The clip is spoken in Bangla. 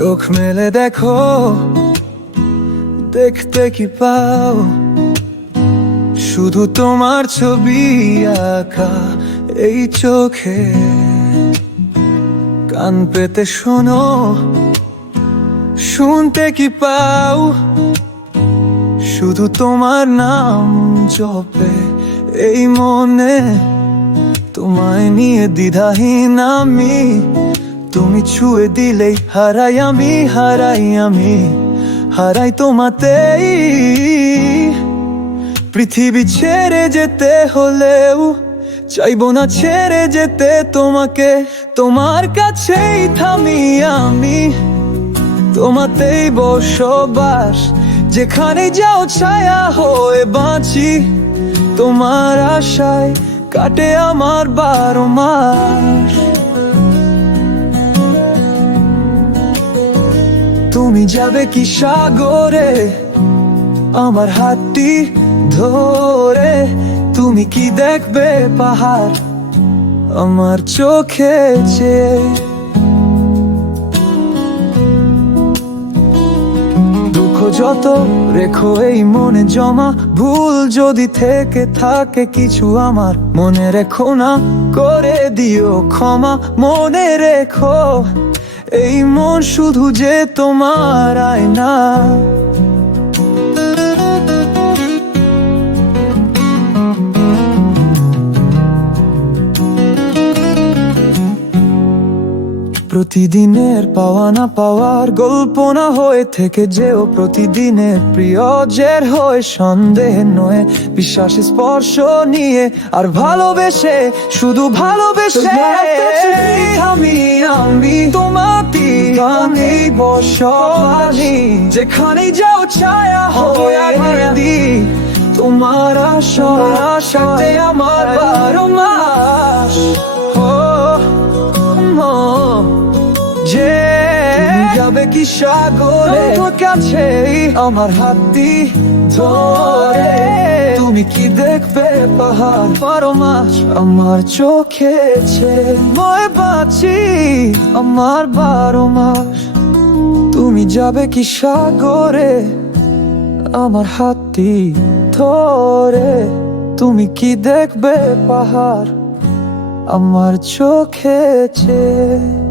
চোখ মেলে দেখো, দেখতে কি পাও? শুধু তোমার ছবি আঁকা এই চোখে। কান পেতে শোনো, শুনতে কি পাও? শুধু তোমার নাম জপে এই মনে, তোমায় নিয়ে দ্বিধাহীন আমি। তুমি ছুঁয়ে দিলেই হারাই আমি হারাই আমি, হারাই তোমাতেই। পৃথিবী ছেড়ে যেতে হলেও চাইব না ছেড়ে যেতে তোমাকে। তোমার কাছেই থামি আমি, তোমাতেই বসবাস। যেখানে যাও ছায়া হয়ে বাঁচি, তোমার আশায় কাটে আমার বারো মাস। তুমি যাবে কি সাগরে? আমার হাতটি ধরে তুমি কি দেখবে পাহাড়? আমার চোখে চেয়ে যত রেখো এই মনে জমা, ভুল যদি থেকে থাকে কিছু আমার, মনে রেখো না, করে দিও ক্ষমা, মনে রেখো। এই মন শুধু যে তোমার আয়না। প্রতিদিনের পাওয়া না পাওয়ার গল্প না হয়ে থেকে যেও প্রতিদিনের প্রিয় জের হয়ে সন্দেহ নয় বিশ্বাস স্পর্শ নিয়ে আর ভালোবেসে শুধু ভালোবেসে। আমি আমি তোমাকে আমি বসবাসী যেখানে যাও ছায়া হয়ে তোমার আশা আশাতে আমার কি সাগরে? কাছে আমার হাতটি ধরে। তুমি কি দেখবে পাহাড়? বারো মাস আমার চোখে মই বাঁচি আমার বারো মাস। তুমি যাবে কি সাগরে? আমার হাতি ধরে। তুমি কি দেখবে পাহাড়? আমার চোখে চেয়ে